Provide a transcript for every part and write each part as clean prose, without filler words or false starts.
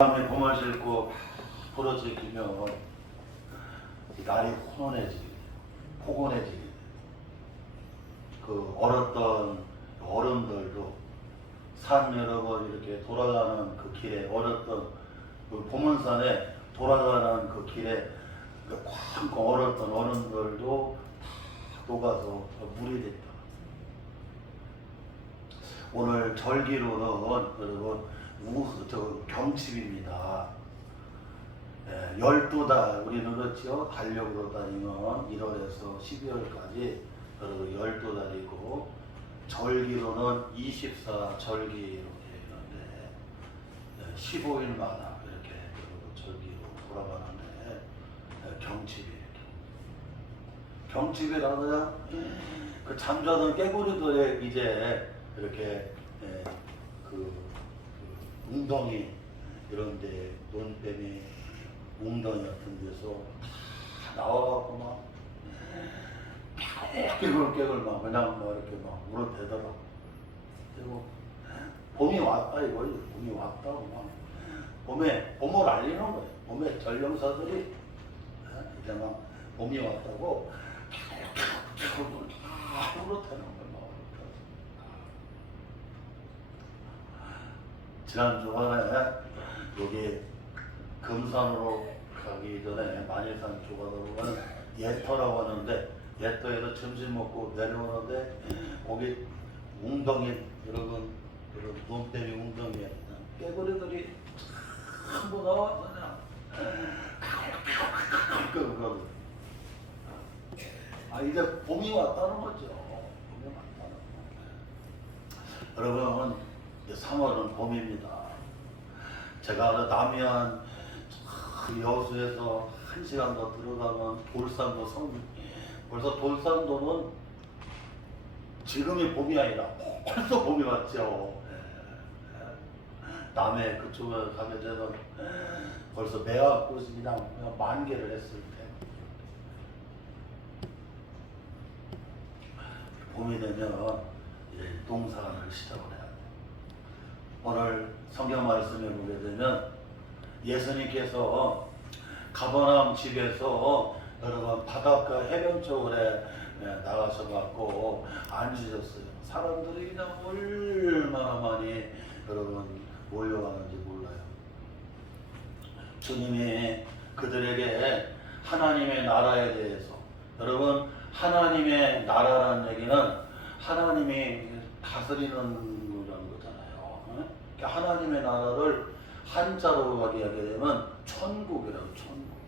다음에 봄을 싣고 부러지면 날이 혼돈해지게 돼요. 포곤해지게 돼요. 그 얼었던 얼음들도 산 여러 번 이렇게 돌아가는 그 길에 얼었던 그 보문산에 돌아가는 그 길에 그 쾅쾅 얼었던 얼음들도 다 녹아서 물이 됐다. 오늘 절기로는 여러분 경칩입니다. 12달 우리는 그렇죠. 달력으로 따지면 1월에서 12월까지 12달이고 절기로는 24절기로 되어 있는데 15일마다 이렇게 절기로 돌아가는데 경칩이에요. 경칩이라면 그 잠자던 깨구리들의 이제 이렇게 그 웅덩이 이런데 논뱀이 웅덩이 같은 데서 다 나와갖고 막 깨글깨글 막 그냥 막 이렇게 막 물어대더라고. 그리고 봄이 왔다 이거지. 봄이 왔다고 막 봄을 알리는 거예요. 봄에 전령사들이 이제 막 봄이 왔다고 물어대는 거예요. 지난 주간에 여기 금산으로 가기 전에 만일산 조가도로 가는 예터라고 하는데 예터에서 점심 먹고 내려오는데 거기 웅덩이 여러분 논대비 웅덩이에 깨구리들이 전부 나와서 그냥 이제 봄이 왔다는 거죠. 봄이 왔다는 거. 여러분 3월은 봄입니다. 제가 남해안 그 여수에서 1시간 더 들어가면 돌산도 벌써 돌산도는 지금이 봄이 아니라 벌써 봄이 왔죠. 남해 그쪽에 가게 되면 벌써 매화꽃이 그냥 만개를 했을 때 봄이 되면 이제 농사를 시작을 해요. 오늘 성경 말씀에 보게 되면 예수님께서 가버나움 집에서 여러분 바닷가 해변 쪽에 나가셔갖고 앉으셨어요. 사람들이 그냥 얼마나 많이 여러분 몰려가는지 몰라요. 주님이 그들에게 하나님의 나라에 대해서 여러분 하나님의 나라라는 얘기는 하나님이 다스리는 하나님의 나라를 한자로 가게 하게 되면 천국이라고. 천국.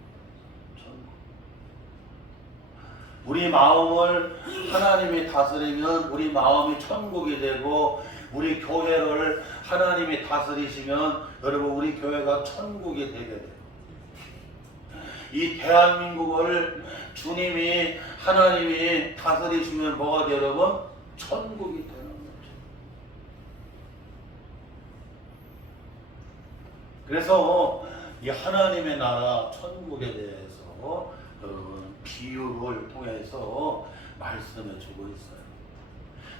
우리 마음을 하나님이 다스리면 우리 마음이 천국이 되고 우리 교회를 하나님이 다스리시면 여러분 우리 교회가 천국이 되게 돼요. 이 대한민국을 주님이 하나님이 다스리시면 뭐가 돼요 여러분? 천국이 돼요. 그래서 이 하나님의 나라 천국에 대해서 여러분 비유를 통해서 말씀해 주고 있어요.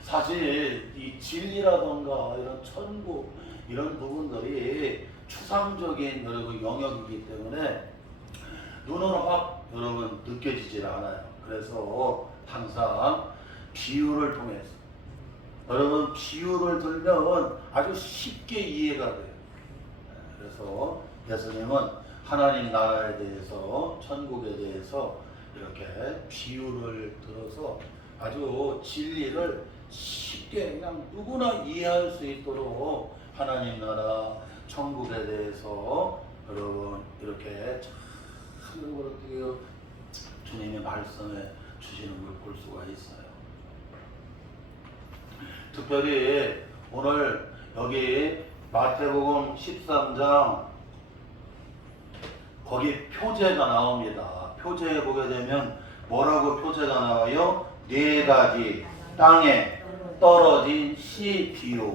사실 이 진리라던가 이런 천국 이런 부분들이 추상적인 여러분 영역이기 때문에 눈으로 확 여러분 느껴지질 않아요. 그래서 항상 비유를 통해서 여러분 비유를 들면 아주 쉽게 이해가 돼요. 그래서 예수님은 하나님 나라에 대해서 천국에 대해서 이렇게 비유를 들어서 아주 진리를 쉽게 그냥 누구나 이해할 수 있도록 하나님 나라 천국에 대해서 여러분 이렇게 참 그렇게 주님의 말씀에 주시는 걸 볼 수가 있어요. 특별히 오늘 여기 마태복음 13장 거기 표제가 나옵니다. 표제에 보게 되면 뭐라고 표제가 나와요? 4가지 땅에 떨어진 씨 비유.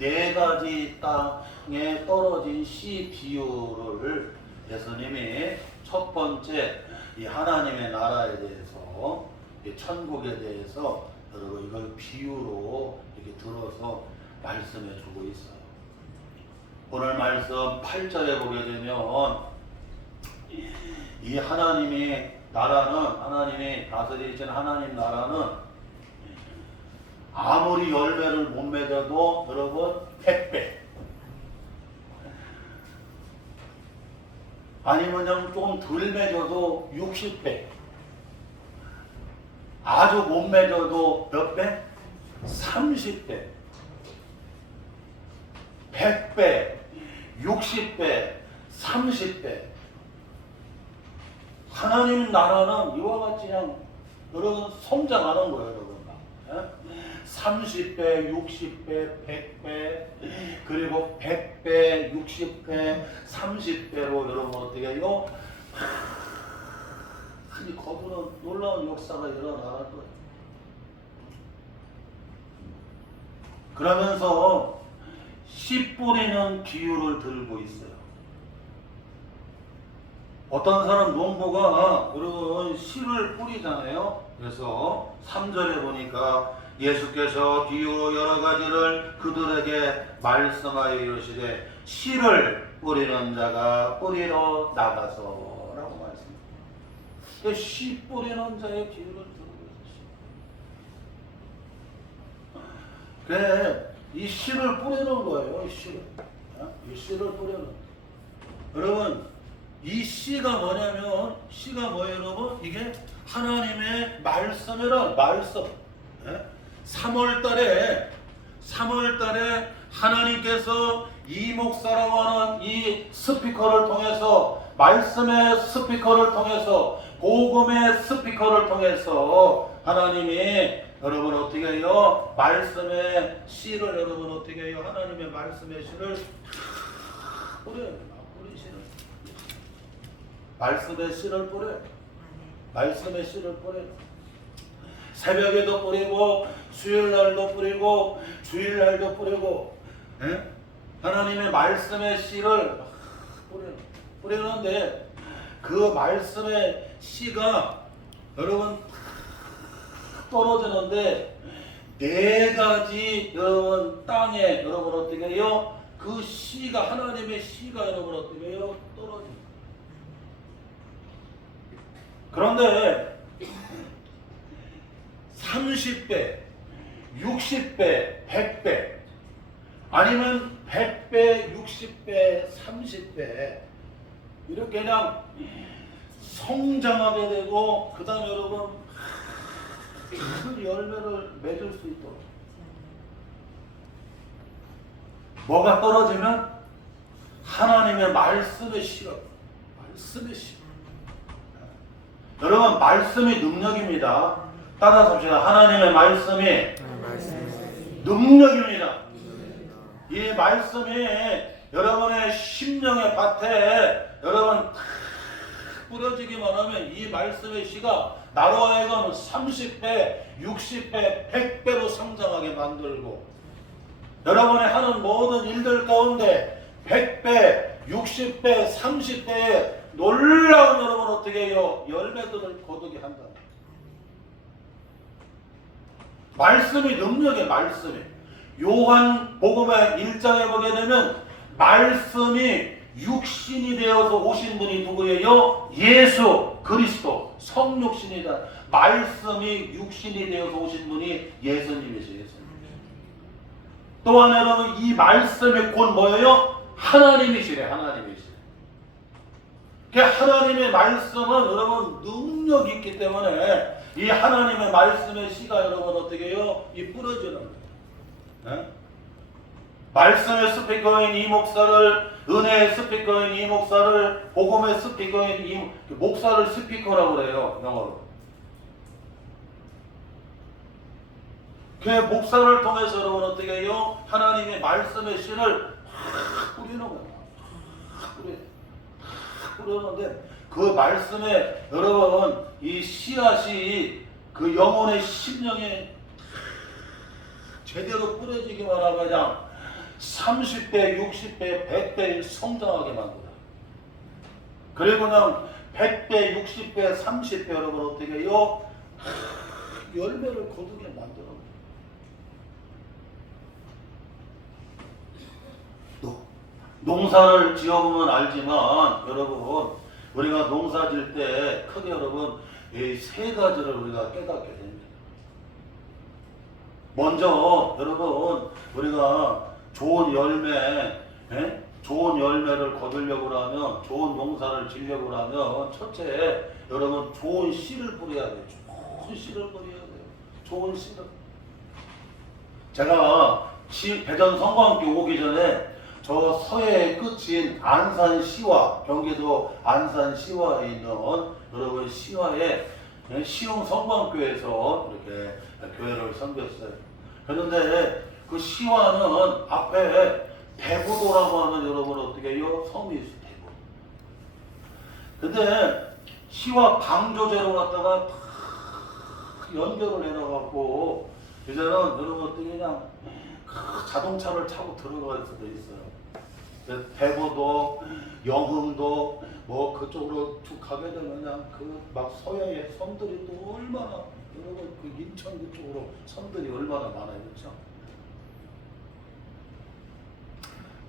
4가지 땅에 떨어진 씨 비유를 예수님이 첫 번째 이 하나님의 나라에 대해서 이 천국에 대해서 여러분 이걸 비유로 이렇게 들어서 말씀해 주고 있어요. 오늘 말씀 8절에 보게 되면 이 하나님의 나라는, 하나님이 다스리신 하나님 나라는 아무리 열매를 못 맺어도 여러분 100배, 아니면 좀 덜 맺어도 60배, 아주 못 맺어도 몇 배? 30배, 100배, 60배, 30배. 하나님 나라는 이와 같이 그냥 여러분 성장하는 거예요, 여러분. 30배, 60배, 100배, 그리고 100배, 60배, 30배로 여러분 어떻게 해요? 아니 거두는 놀라운 역사가 일어나는 거예요. 그러면서 씨 뿌리는 비유를 들고 있어요. 어떤 사람 농부가 여러분 씨를 뿌리잖아요. 그래서 3절에 보니까 예수께서 뒤로 여러 가지를 그들에게 말씀하여 이르시되 씨를 뿌리는 자가 뿌리러 나가서 라고 말씀합니다. 씨 뿌리는 자의 비유를 들고 있어요. 그래, 이 씨를 뿌리는 거예요. 이 씨를 뿌리는. 여러분, 이 씨가 뭐냐면, 씨가 뭐예요, 여러분? 이게 하나님의 말씀이란 말씀. 3월달에 하나님께서 이 목사라고 하는 이 스피커를 통해서, 말씀의 스피커를 통해서, 복음의 스피커를 통해서 하나님이 여러분 어떻게 해요? 말씀의 씨를 여러분 어떻게 해요? 하나님의 말씀의 씨를 뿌려요. 뿌리시는. 말씀의 씨를 뿌려요. 말씀의 씨를 뿌려요. 새벽에도 뿌리고 수요일날도 뿌리고 주일날도 뿌리고, 하나님의 말씀의 씨를 뿌리는데 그 말씀의 씨가 여러분 떨어지는데 네 가지 여러분 땅에 여러분 어떻게 해요? 그 씨가, 하나님의 씨가 여러분 어떻게 해요? 떨어집니다. 그런데 30배, 60배, 100배, 아니면 100배, 60배, 30배 이렇게 그냥 성장하게 되고, 그 다음에 여러분 큰 열매를 맺을 수 있도록. 뭐가 떨어지면 하나님의 말씀의 씨가, 말씀의 씨. 여러분 말씀이 능력입니다. 따라서 합시다. 하나님의 말씀이 능력입니다. 이 말씀이 여러분의 심령의 밭에 여러분 뿌려지기만 하면 이 말씀의 씨가 나로 하여금 30배, 60배, 100배로 성장하게 만들고, 여러분의 하는 모든 일들 가운데 100배, 60배, 30배의 놀라운 여러분 어떻게 해요? 열매들을 거두게 한다. 말씀이 능력의 말씀이. 요한 복음의 1장에 보게 되면 말씀이 육신이 되어서 오신 분이 누구예요? 예수 그리스도 성육신이다. 말씀이 육신이 되어서 오신 분이 예수님이세요. 예수님. 또한 여러분 이 말씀이 곧 뭐예요? 하나님이시래. 하나님이시래. 그 하나님의 말씀은 여러분 능력이 있기 때문에 이 하나님의 말씀의 씨가 여러분 어떻게 해요? 이 뿌려지는 거예요. 말씀의 스피커인 이 목사를, 은혜의 스피커인 이 목사를, 복음의 스피커인 이 목사를 스피커라고 그래요. 영어로. 그 목사를 통해서 여러분 어떻게 해요? 하나님의 말씀의 씨를 뿌리는 거예요. 뿌리는데 그 말씀에 여러분 이 씨앗이 그 영혼의 심령에 제대로 뿌려지기만 하면 그냥 30배, 60배, 100배 성장하게 만들어요. 그리고 그냥 100배, 60배, 30배 여러분 어떻게 해요? 열매를 거두게 만들어요. 농사를 지어보면 알지만 여러분 우리가 농사 지을 때 크게 여러분 이 세 가지를 우리가 깨닫게 됩니다. 먼저 여러분 우리가 좋은 열매, 좋은 열매를 거두려고 하면 좋은 농사를 지으려고 하면 첫째 여러분 좋은 씨를 뿌려야 돼요. 좋은 씨를 뿌려야 돼요. 좋은 씨를. 제가 대전 성광교 오기 전에 저 서해의 끝인 안산시와 경기도 안산시와에 있는 여러분 시와에 시흥 성광교에서 이렇게 교회를 섬겼어요. 그런데 그 시와는 앞에 대부도라고 하는 여러분 어떻게 해요? 섬이 있어요. 대부. 근데 시와 방조제로 갖다가 연결을 해놔갖고 이제는 여러분 어떻게 그냥 자동차를 타고 들어갈 수도 있어요. 대구도 영흥도 뭐 그쪽으로 쭉 가게 되면 그냥 그 막 서해의 섬들이 또 얼마나 여러분 그 인천 그쪽으로 섬들이 얼마나 많아요, 그렇죠?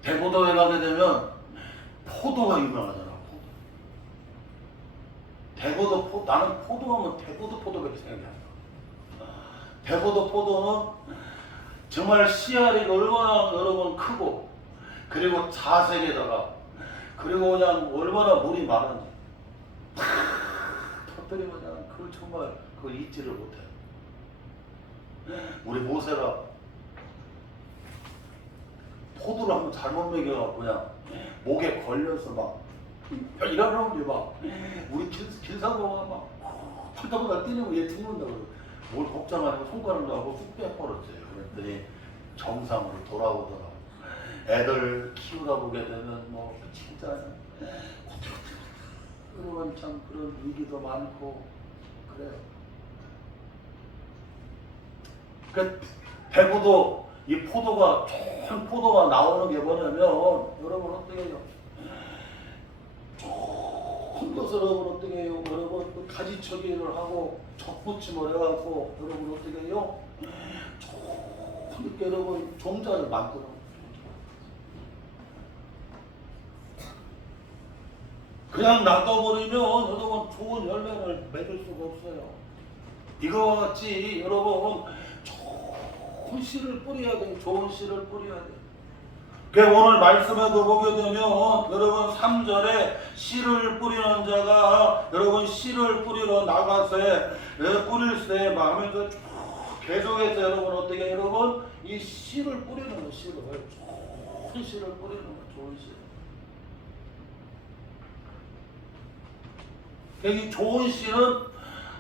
대구도에 가게 되면 포도가 유명하잖아. 대구도 나는 포도하면 대구도 포도밖에 생각이 안 나. 대구도 포도는 정말 씨알이 얼마나 여러분 크고 그리고 자색에다가 그리고 그냥 얼마나 물이 많은지 터뜨리면 그냥 그걸 정말 그걸 잊지를 못해. 우리 모세가 포도를 한번 잘못 먹여갖고 그냥 목에 걸려서 막 이러는데 막 우리 길사고가 막 팔다보다 뛰는 얘 죽는다고 뭘 걱정하고 손가락을 하고 쑥 빼버렸어요. 그랬더니 정상으로 돌아오더라. 애들 키우다 보게 되면 뭐 진짜 그런 참 그런 위기도 많고 그래요. 그 대구도 이 포도가 좋은 포도가 나오는 게 뭐냐면 여러분 어떻게 해요? 좋은 것을 여러분 어떻게 해요? 여러분 가지처리를 하고 적부침을 해갖고 여러분 어떻게 해요? 좋은 게 여러분 종자를 만들어. 그냥 놔둬버리면 여러분 좋은 열매를 맺을 수가 없어요. 이거 같이 여러분 좋은 씨를 뿌려야 돼요. 좋은 씨를 뿌려야 돼요. 오늘 말씀에도 보게 되면 여러분 3절에 씨를 뿌리는 자가 여러분 씨를 뿌리러 나가세 뿌릴세 하면서 쭉 계속해서 여러분 어떻게 여러분 이 씨를 뿌리는 거 씨를 좋은 씨를 뿌리는 거 좋은 씨. 이 좋은 씨는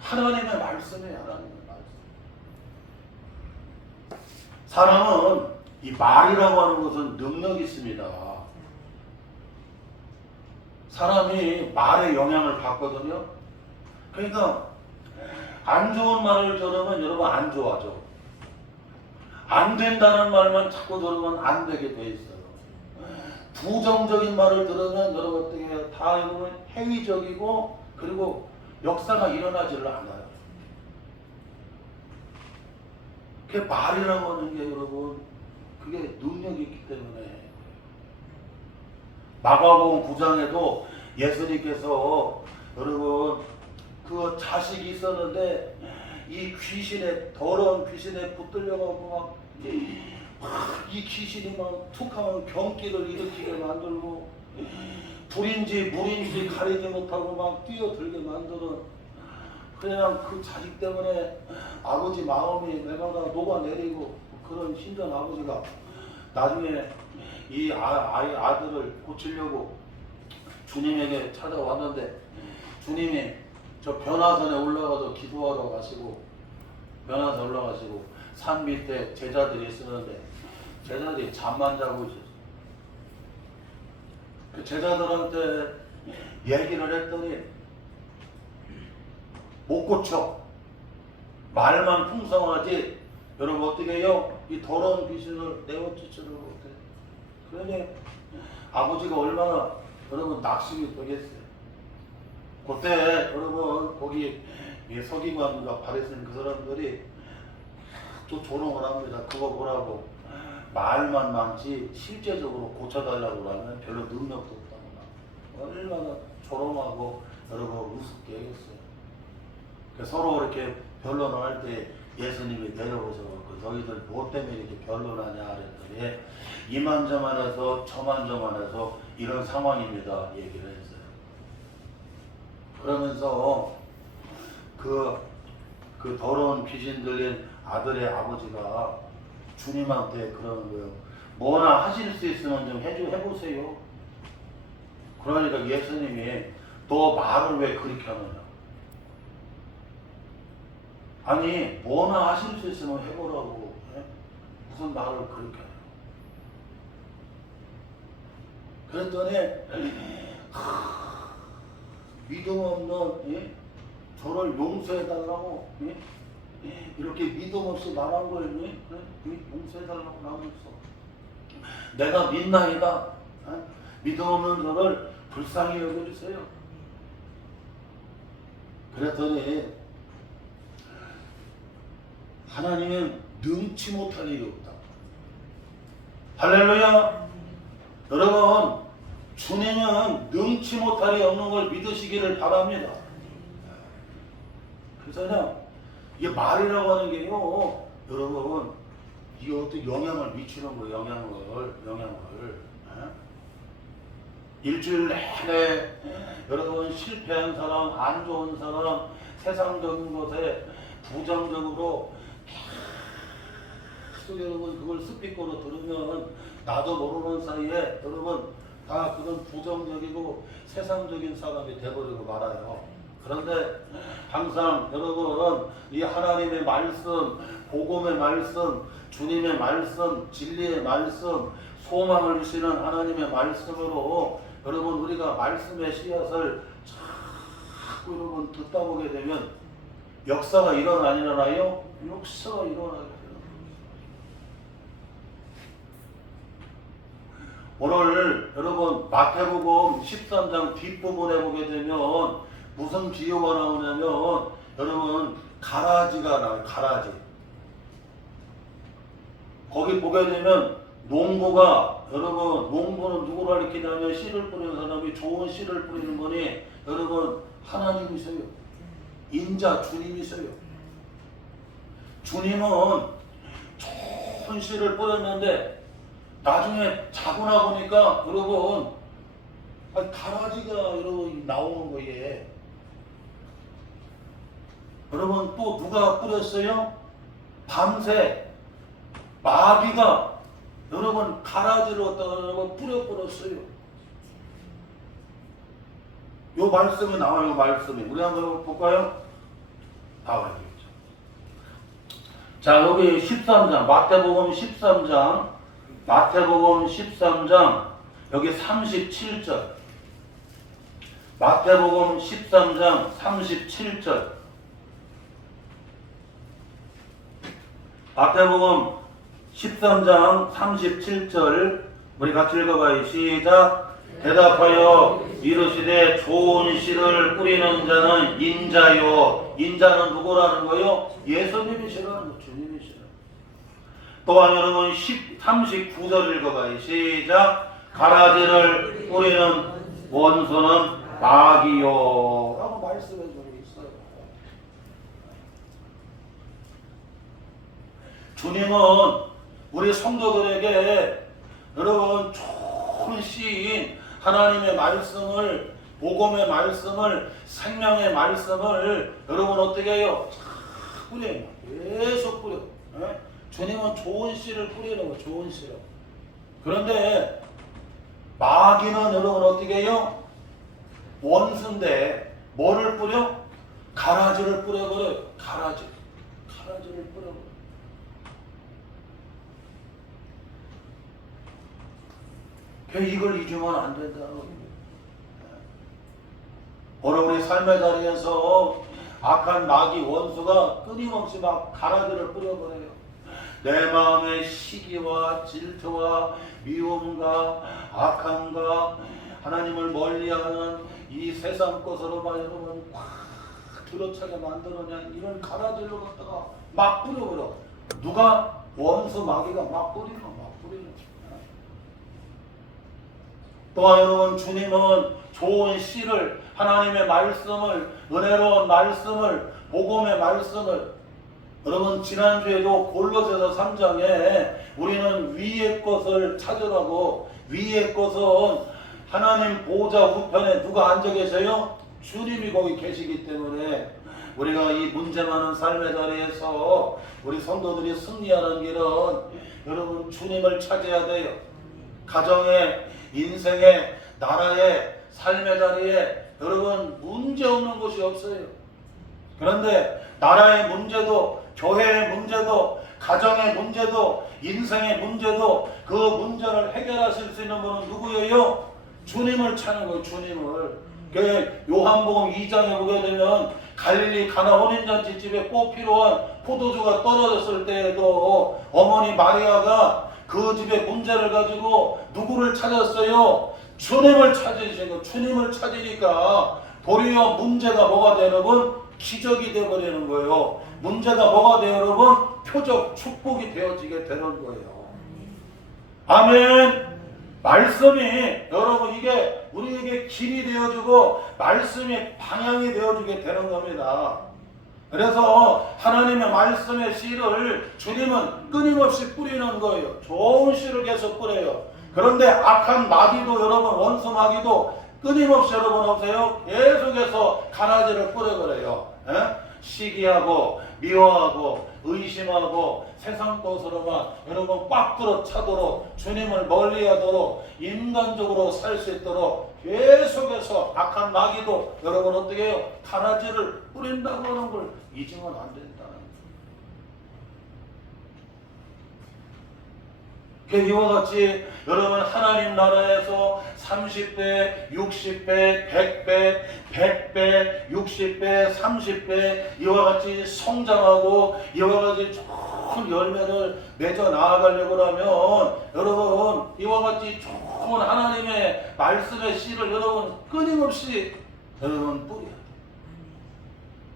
하나님의 말씀이에요. 하나님의 말씀. 사람은 이 말이라고 하는 것은 능력이 있습니다. 사람이 말에 영향을 받거든요. 그러니까 안 좋은 말을 들으면 여러분 안 좋아져. 안 된다는 말만 자꾸 들으면 안 되게 돼 있어요. 부정적인 말을 들으면 여러분 어떻게 해요? 다 여러분 행위적이고 그리고 역사가 일어나지를 않아요. 그 말이라고 하는 게 여러분 그게 능력이 있기 때문에 마가복음 9장에도 예수님께서 여러분 그 자식이 있었는데 이 귀신에 더러운 귀신에 붙들려가고 막 이 귀신이 막 툭하면 병기를 일으키게 만들고 불인지 물인지 가리지 못하고 막 뛰어들게 만드는 그냥 그 자식 때문에 아버지 마음이 내마다 녹아내리고 그런 힘든 아버지가 나중에 이 아들을 고치려고 주님에게 찾아왔는데 주님이 저 변화산에 올라가서 기도하러 가시고 변화산 올라가시고 산 밑에 제자들이 있었는데 제자들이 잠만 자고 있었어요. 그 제자들한테 얘기를 했더니 못 고쳐. 말만 풍성하지 여러분 어떻게 해요? 이 더러운 귀신을 내어쫓지를 못해. 그러니 아버지가 얼마나 여러분 낙심이 되겠어요. 그때 여러분 거기 서기관과 바리새인 그 사람들이 또 조롱을 합니다. 그거 보라고 말만 많지 실제적으로 고쳐달라고 하면 별로 능력도 없다거나 얼마나 조롱하고 여러분 우습게 하겠어요. 서로 이렇게 변론을 할 때 예수님이 내려오셔서 너희들 뭐 때문에 이렇게 변론하냐 그랬더니 이만저만해서 저만저만해서 이런 상황입니다 얘기를 했어요. 그러면서 그 더러운 귀신 들린 아들의 아버지가 주님한테 그러는 거예요. 뭐나 하실 수 있으면 좀 해보세요. 그러니까 예수님이 너 말을 왜 그렇게 하느냐. 아니 뭐나 하실 수 있으면 해보라고. 예? 무슨 말을 그렇게 해요. 그랬더니 믿음 없는 예? 저를 용서해달라고 예? 이렇게 믿음 없이 말한 거예요. 예? 용서해달라고 나오면서 내가 믿나이다. 예? 믿음 없는 저를 불쌍히 여겨주세요. 그랬더니 하나님은 능치 못할 일이 없다. 할렐루야. 여러분 주님은 능치 못할 일이 없는 걸 믿으시기를 바랍니다. 그래서요 이게 말이라고 하는 게요 여러분 이게 어떤 영향을 미치는 거예요. 영향을 일주일 내내 여러분 실패한 사람, 안 좋은 사람, 세상적인 것에 부정적으로 계속 여러분 그걸 스피커로 들으면 나도 모르는 사이에 여러분 다 그런 부정적이고 세상적인 사람이 돼버리고 말아요. 그런데 항상 여러분 이 하나님의 말씀, 복음의 말씀, 주님의 말씀, 진리의 말씀, 소망을 주시는 하나님의 말씀으로 여러분 우리가 말씀의 씨앗을 자꾸 여러분 듣다 보게 되면 역사가 일어나요? 역사가 일어나요. 오늘 여러분 마태복음 13장 뒷부분에 보게 되면 무슨 비유가 나오냐면 여러분 가라지가 나와요. 가라지. 거기 보게 되면 농부가 여러분 농부는 누구를 가리키냐면 씨를 뿌리는 사람이 좋은 씨를 뿌리는 거니 여러분 하나님이세요. 인자 주님이세요. 주님은 좋은 씨를 뿌렸는데 나중에 자고 나보니까 여러분 가라지가 여러분 나오는 거예요. 여러분 또 누가 뿌렸어요? 밤새 마귀가 여러분 가라지를 갖다가 뿌려버렸어요. 요 말씀이 나와요. 요 말씀이 우리 한번 볼까요? 나와요. 자 여기 13장 마태복음 13장 여기 37절 마태복음 13장 37절 마태복음 13장 37절 우리 같이 읽어봐요. 시작. 대답하여 이르시되 좋은 씨를 뿌리는 자는 인자요. 인자는 누구라는 거요? 예수님이시라는 거, 주님이시라는 거. 또한 여러분 39절 읽어봐요. 시작. 가라지를 뿌리는 원수는 마귀요 라고 말씀해 주고 있어요. 주님은 우리 성도들에게 여러분 좋은 씨인 하나님의 말씀을, 복음의 말씀을, 생명의 말씀을 여러분 어떻게 해요? 뿌려요. 계속 뿌려. 예? 주님은 좋은 씨를 뿌리는 거, 좋은 씨를. 그런데 마귀는 여러분 어떻게 해요? 원수인데 뭐를 뿌려? 가라지를 뿌려버려요. 가라지를 뿌려버려요. 이걸 잊으면 안 된다는 겁니다. 오늘 우리 삶의 자리에서 악한 마귀 원수가 끊임없이 막 가라지를 뿌려버려요. 내 마음의 시기와 질투와 미움과 악함과 하나님을 멀리하는 이 세상 것으로만 여러분 꽉 들어차게 만들어낸 이런 가라지를 갖다가 막 뿌려버려. 누가? 원수 마귀가 막 뿌리는. 또한 여러분, 주님은 좋은 씨를, 하나님의 말씀을, 은혜로운 말씀을, 복음의 말씀을, 여러분 지난주에도 골로새서 3장에 우리는 위의 것을 찾으라고, 위의 것은 하나님 보좌 우편에 누가 앉아 계세요? 주님이 거기 계시기 때문에 우리가 이 문제 많은 삶의 자리에서 우리 성도들이 승리하는 길은 여러분 주님을 찾아야 돼요. 가정에, 인생에, 나라에, 삶의 자리에 여러분 문제 없는 곳이 없어요. 그런데 나라의 문제도, 교회의 문제도, 가정의 문제도, 인생의 문제도, 그 문제를 해결하실 수 있는 분은 누구예요? 주님을 찾는 거예요. 주님을. 요한복음 2장에 보게 되면 갈릴리 가나 혼인잔치 집에 꼭 필요한 포도주가 떨어졌을 때에도 어머니 마리아가 그 집의 문제를 가지고 누구를 찾았어요? 주님을 찾으신 거. 주님을 찾으니까 도리어 문제가 뭐가 되는 건 기적이 되어버리는 거예요. 문제가 뭐가 돼요, 여러분? 표적, 축복이 되어지게 되는 거예요. 아멘. 말씀이 여러분 이게 우리에게 길이 되어주고 말씀이 방향이 되어주게 되는 겁니다. 그래서 하나님의 말씀의 씨를 주님은 끊임없이 뿌리는 거예요. 좋은 씨를 계속 뿌려요. 그런데 악한 마귀도, 여러분 원수 마귀도 끊임없이 여러분 없어요. 계속해서 가라지를 뿌려버려요. 시기하고 미워하고 의심하고 세상 것으로만 여러분 꽉 들어 차도록, 주님을 멀리하도록, 인간적으로 살 수 있도록 계속해서 악한 마귀도 여러분 어떻게 해요? 가라지를 뿌린다고 하는 걸 잊으면 안 된다는 거예요. 이와 같이 여러분 하나님 나라에서 30배, 60배, 100배, 100배, 60배, 30배 이와 같이 성장하고 이와 같이 좋은 열매를 맺어 나아가려고 하면 여러분 이와 같이 좋은 하나님의 말씀의 씨를 여러분 끊임없이 여러분 뿌려야 돼.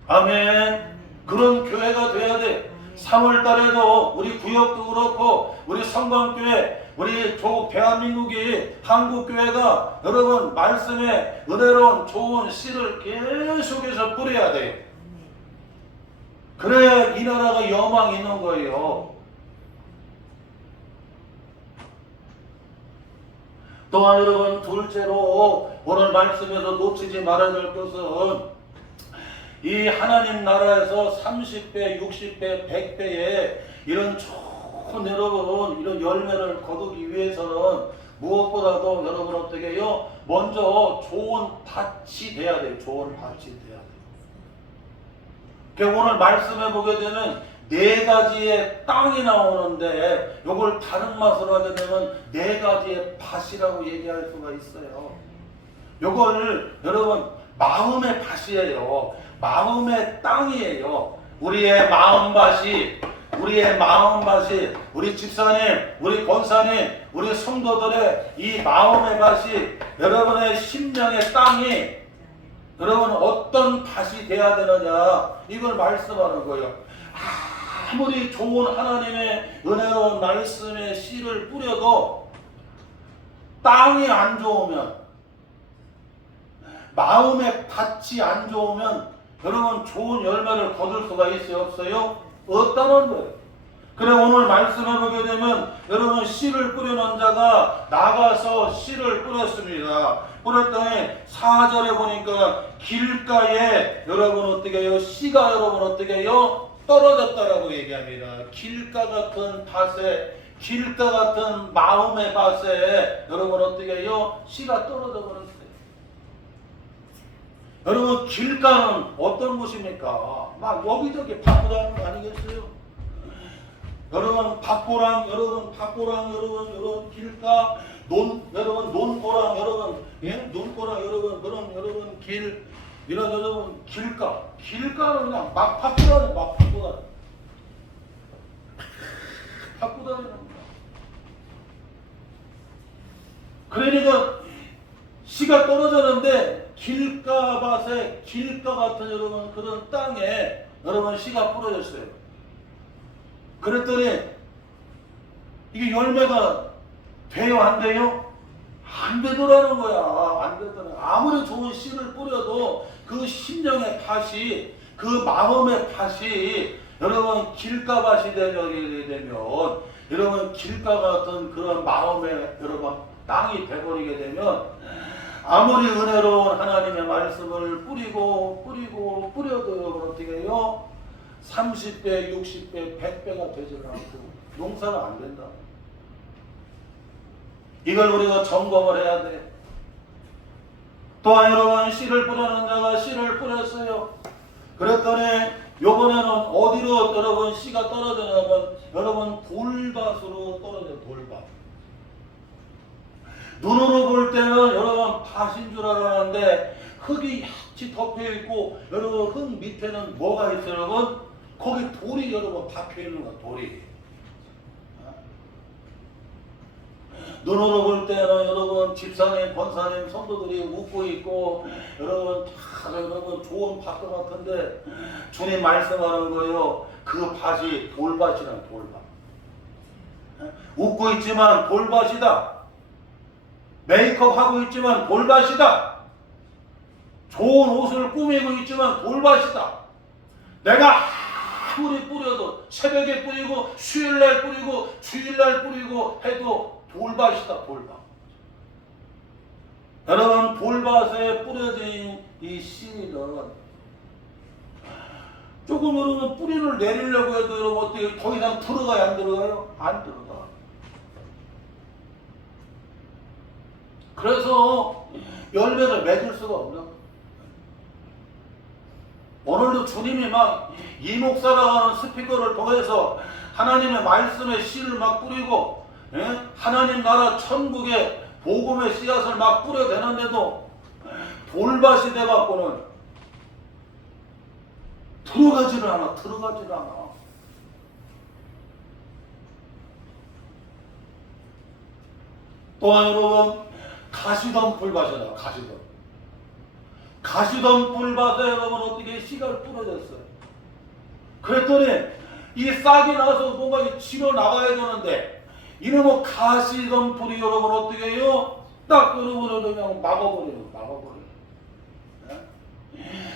아멘. 그런 교회가 돼야 돼. 3월 달에도 우리 구역도 그렇고 우리 성광교회, 우리 대한민국이 한국교회가 여러분 말씀에 은혜로운 좋은 씨를 계속해서 뿌려야 돼요. 그래야 이 나라가 여망이 있는 거예요. 또한 여러분 둘째로 오늘 말씀에서 놓치지 말아야 될 것은 이 하나님 나라에서 30배, 60배, 100배의 이런 좋은 여러분 이런 열매를 거두기 위해서는 무엇보다도 여러분 어떻게 해요? 먼저 좋은 밭이 돼야 돼요. 좋은 밭이 돼야 돼요. 오늘 말씀해 보게 되면 4가지의 땅이 나오는데 이걸 다른 맛으로 하게 되면 4가지의 밭이라고 얘기할 수가 있어요. 이걸 여러분 마음의 밭이에요. 마음의 땅이에요. 우리의 마음밭이, 우리 집사님, 우리 권사님, 우리 성도들의 이 마음의 밭이, 여러분의 심령의 땅이 여러분 어떤 밭이 돼야 되느냐 이걸 말씀하는 거예요. 아무리 좋은 하나님의 은혜로운 말씀의 씨를 뿌려도 땅이 안 좋으면, 마음의 밭이 안 좋으면 여러분 좋은 열매를 거둘 수가 있어요? 없어요? 없다는 거예요. 그래 오늘 말씀해 보게 되면 여러분 씨를 뿌리는 자가 나가서 씨를 뿌렸습니다. 뿌렸더니 4절에 보니까 길가에 여러분 어떻게 해요? 씨가 여러분 어떻게 해요? 떨어졌다라고 얘기합니다. 길가 같은 밭에, 길가 같은 마음의 밭에 여러분 어떻게 해요? 씨가 떨어져 버렸어요. 여러분 길가는 어떤 곳입니까? 막 여기저기 바꾸다는 거 아니겠어요? 여러분 밭고랑 여러분 길가 여러분 논고랑 여러분 논고랑 여러분 그런 여러분 길 이런 여러분 길가는 그냥 막 바꾸다는 겁니다. 그러니까 씨가 떨어졌는데 길가밭에 길가 같은 여러분 그런 땅에 여러분 씨가 뿌려졌어요. 그랬더니 이게 열매가 돼요, 안 돼요? 안 되더라는 거야. 안 되더라. 아무리 좋은 씨를 뿌려도 그 심령의 팥이, 그 마음의 팥이 여러분 길가밭이 되게 되면, 여러분 길가 같은 그런 마음의 여러분 땅이 돼버리게 되면, 아무리 은혜로운 하나님의 말씀을 뿌려도 여러분 어떻게 해요? 30배, 60배, 100배가 되지 않고 농사가 안 된다. 이걸 우리가 점검을 해야 돼. 또한 여러분 씨를 뿌리는 자가 씨를 뿌렸어요. 그랬더니 요번에는 어디로 여러분 씨가 떨어지냐면 여러분 돌밭으로 떨어져요. 돌밭. 눈으로 볼 때는 여러분 밭인 줄 알았는데 흙이 약지 덮여있고 여러분 흙 밑에는 뭐가 있어요 여러분? 거기 돌이 여러분 박혀있는 거야. 돌이. 눈으로 볼 때는 여러분 집사님, 권사님, 성도들이 웃고 있고 여러분 다 여러분 좋은 밭 같은데 주님 말씀하는 거예요. 그 밭이 돌밭이란 돌밭. 웃고 있지만 돌밭이다. 메이크업 하고 있지만 돌밭이다. 좋은 옷을 꾸미고 있지만 돌밭이다. 내가 아무리 뿌려도 새벽에 뿌리고 수요일날 뿌리고 주일날 뿌리고 해도 돌밭이다. 돌밭. 여러분 돌밭에 뿌려진 이 씨는 조금 여러분 뿌리를 내리려고 해도 여러분 어떻게 더 이상 들어가요? 안 들어가요? 안 들어가. 그래서 열매를 맺을 수가 없는 거예요. 오늘도 주님이 막 이 목사라고 하는 스피커를 통해서 하나님의 말씀의 씨를 막 뿌리고 하나님 나라 천국의 복음의 씨앗을 막 뿌려대는데도 돌밭이 돼갖고는 들어가지를 않아. 또한 여러분 가시던 풀밭이다. 가시던 풀밭에 여러분 어떻게 씨가 뿌려졌어요. 그랬더니 이 싹이 나서 뭔가 치러 나가야 되는데 이놈의 가시던 풀이 여러분 어떻게 해요? 딱 여러분을 그냥 막아버려요.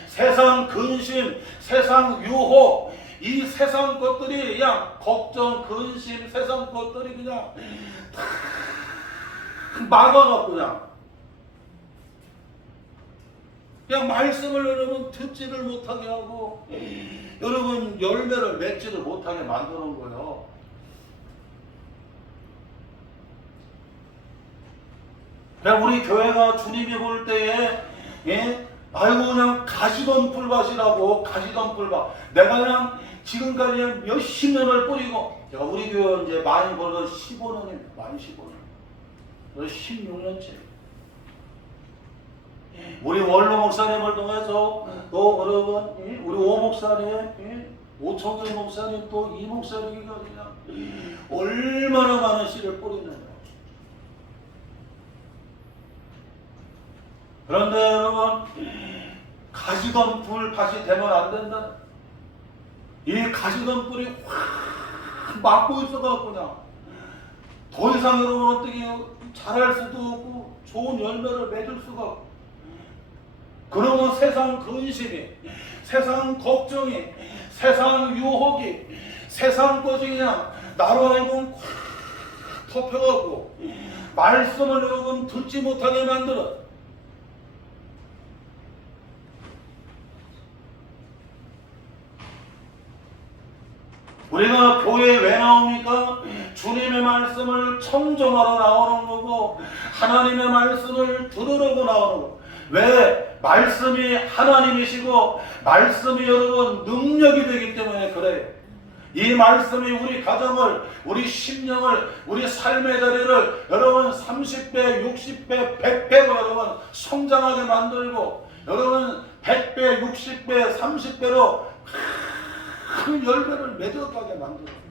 세상 근심, 세상 유혹, 이 세상 것들이 그냥 걱정, 근심, 세상 것들이 그냥 다 막아갖고 그냥 말씀을 여러분 듣지를 못하게 하고 여러분 열매를 맺지를 못하게 만드는 거예요. 그냥 우리 교회가 주님이 볼 때에 아이고 그냥 가시던 풀밭이라고. 가시던 풀밭. 내가 그냥 지금까지 몇십 년을 뿌리고 우리 교회 이제 많이 벌어 15년입니다. 많이 15년. 16년째. 우리 원로 목사님을 통해서 또 여러분 우리 오 목사님, 오청길 목사님 또 이 목사님이가 그냥 얼마나 많은 씨를 뿌리느냐. 그런데 여러분 가시던 풀밭이 되면 안 된다. 이 가시던 뿔이 확 막고 있어갖고 그냥 더 이상 여러분 어떻게 잘할 수도 없고 좋은 열매를 맺을 수가 없고, 그러면 세상 근심이, 세상 걱정이, 세상 유혹이, 세상 것이 그냥 나로 하여금 확 덮여갖고 말씀을 여러분 듣지 못하게 만들어. 우리가 교회에 왜 나옵니까? 주님의 말씀을 청정하러 나오는 거고 하나님의 말씀을 들으려고 나오는 거고. 왜? 말씀이 하나님이시고 말씀이 여러분 능력이 되기 때문에 그래요. 이 말씀이 우리 가정을, 우리 심령을, 우리 삶의 자리를 여러분 30배, 60배, 100배로 여러분 성장하게 만들고 여러분 100배, 60배, 30배로 큰 열매를 맺어가게 만들어요.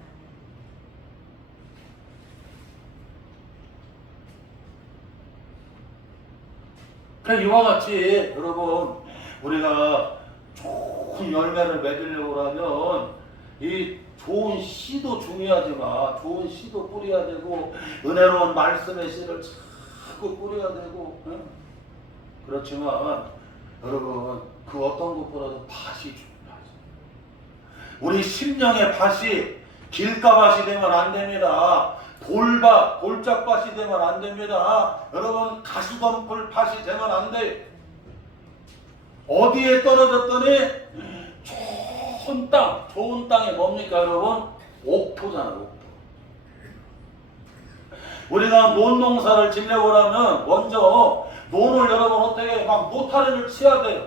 그러니까 이와 같이 여러분 우리가 좋은 열매를 맺으려고 하면 이 좋은 씨도 중요하지만 좋은 씨도 뿌려야 되고 은혜로운 말씀의 씨를 자꾸 뿌려야 되고 그렇지만 여러분 그 어떤 것보다도 밭이 중요하죠. 우리 심령의 밭이 길가밭이 되면 안 됩니다. 돌밭, 돌짝밭이 되면 안 됩니다. 여러분 가시덤불 밭이 되면 안 돼. 어디에 떨어졌더니 좋은 땅이 뭡니까 여러분? 옥토잖아요. 옥토. 우리가 논농사를 지려고 하면 먼저 논을 여러분 어떻게 막 모타리를 치야 돼요.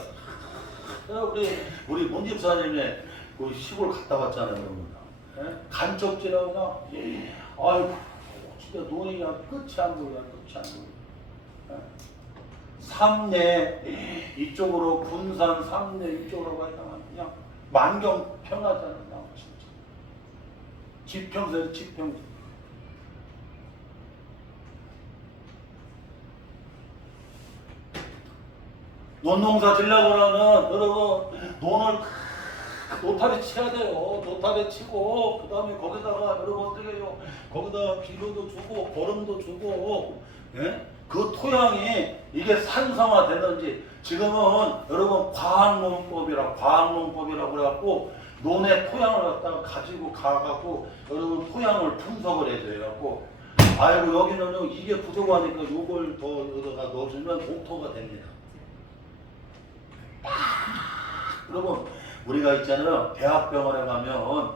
우리 문집사님이 그 시골 갔다 왔잖아요. 간첩지라고 그냥 아이고 진짜 논이 그냥 끝이 안 보여. 끝이 안 보여. 삼내 이쪽으로 군산 삼내 이쪽으로 가면 그냥 만경 평하잖아요. 진짜. 지평선 지평. 논농사 지려고 하면 여러분 논을 노타리 쳐야 돼요. 노타리 치고 그 다음에 거기다가 여러분 어떻게 해요? 거기다가 비료도 주고 거름도 주고 예? 그 토양이 이게 산성화 되는지 지금은 여러분 과학농법이라고 그래갖고 논의 토양을 갖다가 가지고 가갖고 여러분 토양을 분석을 해줘갖고 아이고 여기는 이게 부족하니까 요걸 더 여기다가 넣어주면 옥토가 됩니다. 여러분 우리가 있잖아요. 대학병원에 가면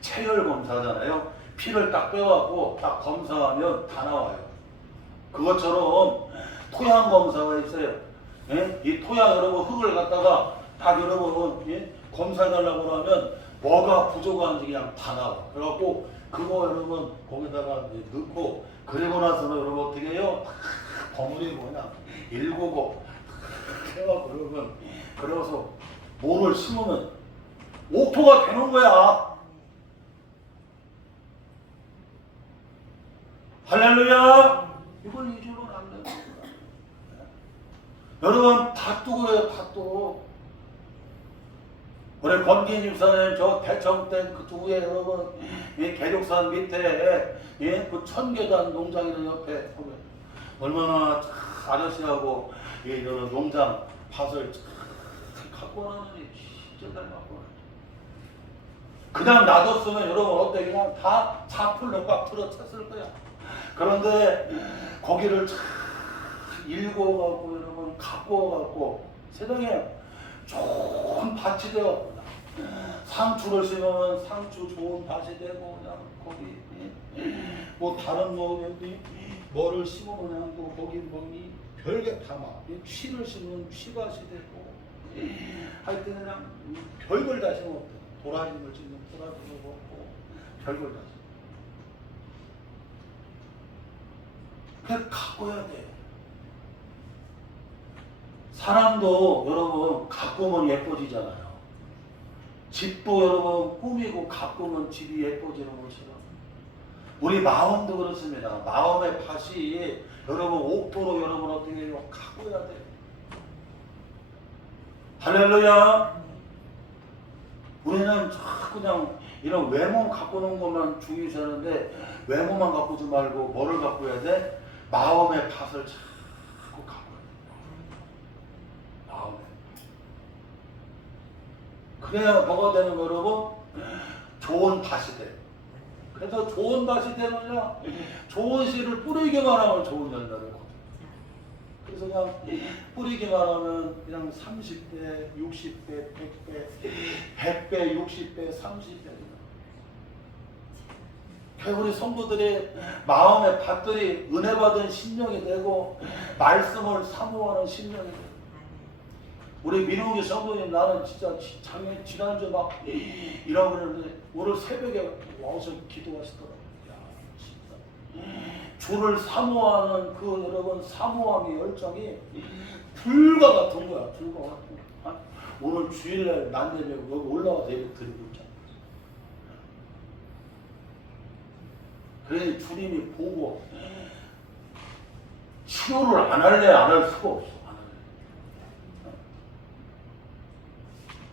체열 검사잖아요. 피를 딱 빼갖고 딱 검사하면 다 나와요. 그것처럼 토양 검사가 있어요. 예? 이 토양 여러분 흙을 갖다가 딱 여러분 예? 검사해달라고 하면 뭐가 부족한지 그냥 다 나와. 그래갖고 그거 여러분 거기다가 넣고 그리고 나서는 여러분 어떻게 해요? 버무리고 그냥 일구고 해갖고 여러분 그래서 뭐를 심으면 옥토가 되는 거야. 할렐루야. 이걸 잊으면 안 됩니다. 여러분 밭도 그래요. 밭도 우리 권기 집사님 저 대청댐 그 위에 여러분 이 계룡산 밑에 예? 그 천계단 농장이는 옆에 얼마나 아저씨하고 이 농장 밭을 갖고 나느니 진짜 잘 갖고 나요. 그냥 놔뒀으면 여러분 어때? 그냥 다 자풀로 꽉 틀어쳤을 거야. 그런데 거기를 일궈갖고 여러분 가꾸어갖고 세상에 좋은 밭이 되어 상추를 심으면 상추 좋은 밭이 되고 그냥 거기 뭐 다른 뭐를 심으면 그냥 또 거기 뭐니 별게 다 막 쉬를 심으면 쉬밭이 되고 하여튼 그냥 별걸 다 심었대. 도라지를 심으면 도라지를 먹고 별걸 다 심어. 그냥 가꿔야 돼. 사람도 여러분 가꾸면 예뻐지잖아요. 집도 여러분 꾸미고 가꾸면 집이 예뻐지는 것처럼 우리 마음도 그렇습니다. 마음의 밭이 여러분 옥토로 여러분 어떻게 해요? 가꿔야 돼. 할렐루야. 우리는 그냥 이런 외모 가꾸는 것만 중요시하는데 외모만 가꾸지 말고 뭐를 가꿔야 돼? 마음의 밭을 자꾸 가꿔야 돼. 마음의. 그래야 뭐가 되는 거 여러분? 좋은 밭이 돼. 그래서 좋은 밭이 되면요 좋은 씨를 뿌리기만 하면 좋은 열매를 거둬. 그래서 그냥 뿌리기만 하면 그냥 30배, 60배, 100배, 100배, 60배, 30배. 우리 성도들의 마음의 밭들이 은혜 받은 심령이 되고 말씀을 사모하는 심령이 되고 우리 민웅이 성도님 나는 진짜 지난주 막 이러고 그러는데 오늘 새벽에 와서 기도하시더라고요. 야, 진짜. 주를 사모하는 그 여러분 사모함의 열정이 불과 같은 거야. 불과 같은 거야. 오늘 주일날 난데며 여기 올라와서 예배 드리고 있잖아. 그래서 주님이 보고 치료를 안 할래 안 할 수가 없어. 안 할래.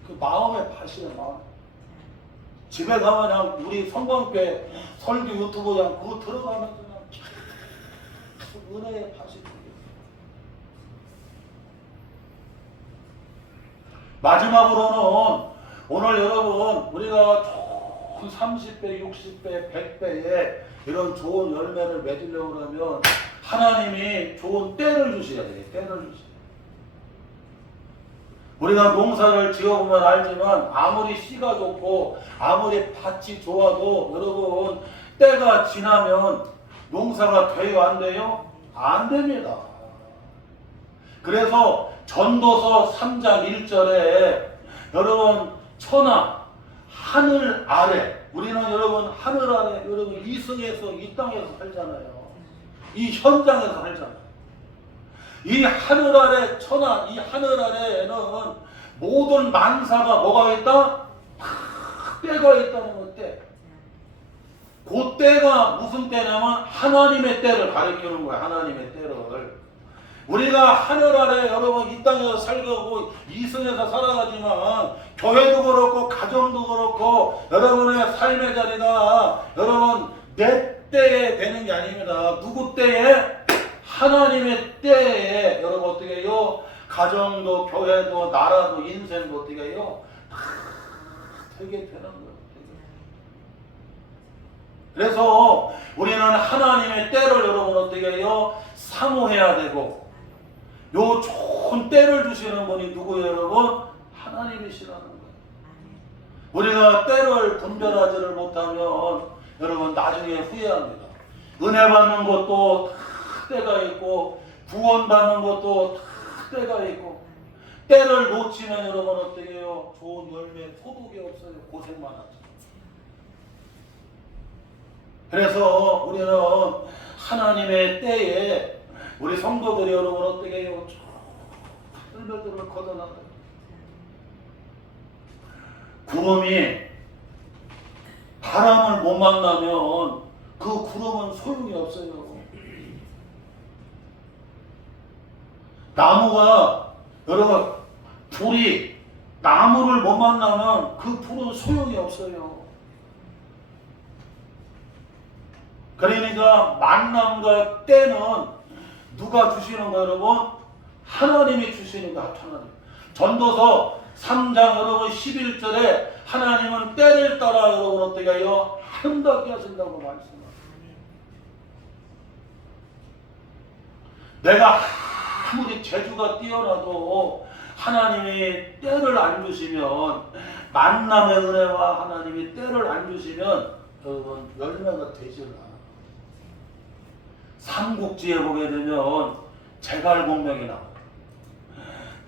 그 마음의 밭이야. 마음. 집에 가면 그냥 우리 성광교회 설교 유튜브 그냥 그거 들어가면서 그냥 계속 은혜의 밭이 들려. 마지막으로는 오늘 여러분 우리가 좋은 30배, 60배, 100배의 이런 좋은 열매를 맺으려고 하면 하나님이 좋은 때를 주셔야 돼요. 때를 주셔야 돼요. 우리가 농사를 지어보면 알지만 아무리 씨가 좋고 아무리 밭이 좋아도 여러분 때가 지나면 농사가 돼요? 안 돼요? 안 됩니다. 그래서 전도서 3장 1절에 여러분 천하 하늘 아래 우리는 여러분 하늘 아래 여러분 이승에서 이 땅에서 살잖아요. 이 현장에서 살잖아요. 이 하늘 아래 천하 이 하늘 아래에는 모든 만사가 뭐가 있다? 때가 있다는 것 때. 그 때가 무슨 때냐면 하나님의 때를 가리키는 거예요. 하나님의 때를. 우리가 하늘 아래 여러분 이 땅에서 살고 이승에서 살아가지만 교회도 그렇고 가정도 그렇고 여러분의 삶의 자리가 여러분 내 때에 되는 게 아닙니다. 누구 때에? 하나님의 때에 여러분 어떻게 해요? 가정도 교회도 나라도 인생도 어떻게 해요? 다 되게 되는 거예요. 그래서 우리는 하나님의 때를 여러분 어떻게 해요? 사모해야 되고 요 좋은 때를 주시는 분이 누구예요 여러분? 하나님이시라는 거예요. 우리가 때를 분별하지를 못하면 여러분 나중에 후회합니다. 은혜 받는 것도 다 때가 있고 구원 받는 것도 다 때가 있고 때를 놓치면 여러분 어떻게 해요? 좋은 열매 소득이 없어요. 고생만 하죠. 그래서 우리는 하나님의 때에 우리 성도들이 여러분 어떻게 해요? 열매들을 걷어나가요. 구름이 바람을 못 만나면 그 구름은 소용이 없어요. 나무가 여러분 불이 나무를 못 만나면 그 불은 소용이 없어요. 그러니까 만남과 때는 누가 주시는 거 여러분? 하나님이 주시는 거 하나님. 전도서 3장 여러분 11절에 하나님은 때를 따라 여러분 어떻게 해요? 아름답게 하신다고 말씀합니다. 내가 아무리 재주가 뛰어나도 하나님이 때를 안 주시면 만남의 은혜와 하나님이 때를 안 주시면 여러분 열매가 되질 않아요. 삼국지에 보게 되면 제갈공명이 나와요.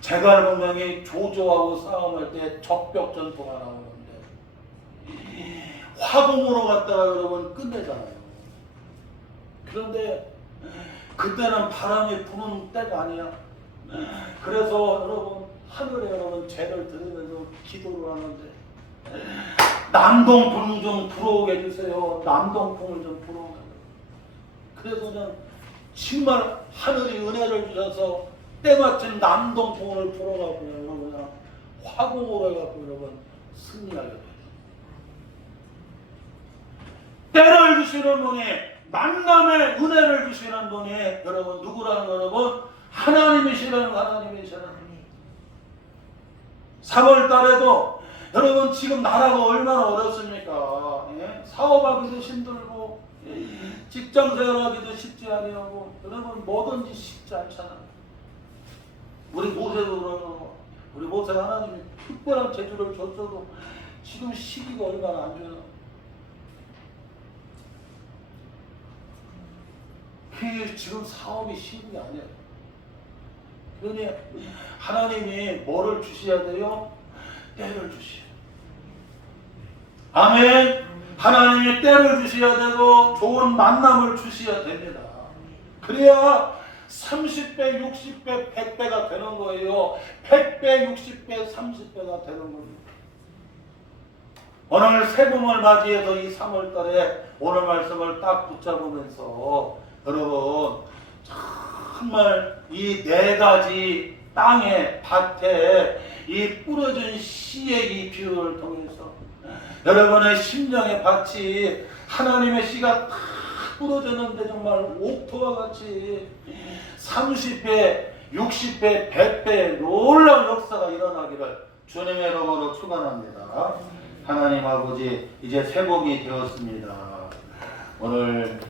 제갈공명이 조조하고 싸움할 때 적벽 전투가 나오는데 화공으로 갔다가 여러분 끝내잖아요. 그런데 그때는 바람이 부는 때가 아니야. 그래서 여러분 하늘에 여러분 죄를 들으면서 기도를 하는데 남동풍 좀 불어오게 해주세요. 남동풍을 좀 불어오게. 그래서 그냥 정말 하늘이 은혜를 주셔서 때마침 남동풍을 불어갖고 여러분 그냥 화공으로 해갖고 여러분 승리하게 돼요. 때를 주시는 분이 만남의 은혜를 주시는 분이 여러분 누구라는 여러분? 하나님이시라는 하나님이시라는 3월 달에도 여러분 지금 나라가 얼마나 어렵습니까? 예? 사업하기도 힘들고 직장 생활하기도 쉽지 아니하고 여러분 뭐든지 쉽지 않잖아요. 우리 모세도 그러고 우리 모세 하나님이 특별한 재주를 줬어도 지금 시기가 얼마나 안 좋아요. 그게 지금 사업이 쉬운 게 아니에요. 그러니 하나님이 뭐를 주셔야 돼요? 때를 주시오. 아멘. 하나님이 때를 주셔야 되고 좋은 만남을 주셔야 됩니다. 그래야 30배, 60배, 100배가 되는 거예요. 100배, 60배, 30배가 되는 겁니다. 오늘 새봄을 맞이해서 이 3월달에 오늘 말씀을 딱 붙잡으면서 여러분 정말 이 4가지 땅에 밭에 이 뿌려진 씨의 이 비유를 통해서 여러분의 심령의 밭이 하나님의 씨가 다 부러졌는데 정말 옥토와 같이 30배, 60배, 100배 놀라운 역사가 일어나기를 주님의 이름으로 축원합니다. 하나님 아버지, 이제 회복이 되었습니다. 오늘